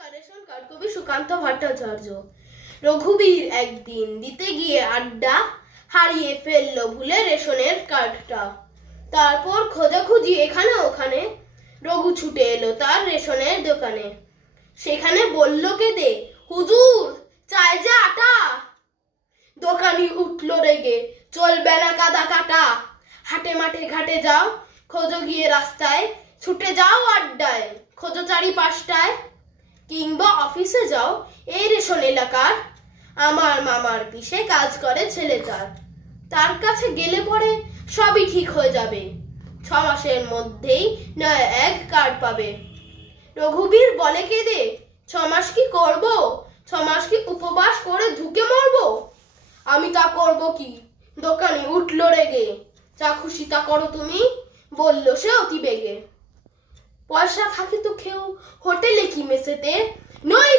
নমস্কার, ration card কবি সুকান্ত ভট্টাচার্য। রঘুবীর একদিন দিতে গিয়ে আড্ডা, হারিয়ে ফেললো ভুলে রেশনের কার্ডটা। তারপর খোঁজাখুঁজি এখানে ওখানে, রঘু ছুটে এলো তার রেশনের দোকানে। সেখানে বলল কেঁদে, হুজুর চাই যে আটা। দোকানি উঠলো রেগে, চলবে না কাদা কাটা। হাটে মাঠে ঘাটে যাও, খোঁজো গিয়ে রাস্তায়, ছুটে যাও আড্ডায়, খোঁজো চারিপাশটায়। কিংবা অফিসে যাও, এই রেশন এলাকার আমার মামার পিসে কাজ করে ছেলেটার। তার কাছে গেলে পরে সবই ঠিক হয়ে যাবে, 6 মাসের মধ্যেই নয় এক কার্ড পাবে। রঘুবীর বলে কেঁদে, 6 মাস কি করব? 6 মাস কি উপবাস করে ধুকে মরবো? আমি তা করব কি? দোকানি উঠলো রেগে, যা খুশি তা করো তুমি, বলল সে অতি বেগে। পয়সা থাকে তো খেও হোটেলে কি মেসেতে, নই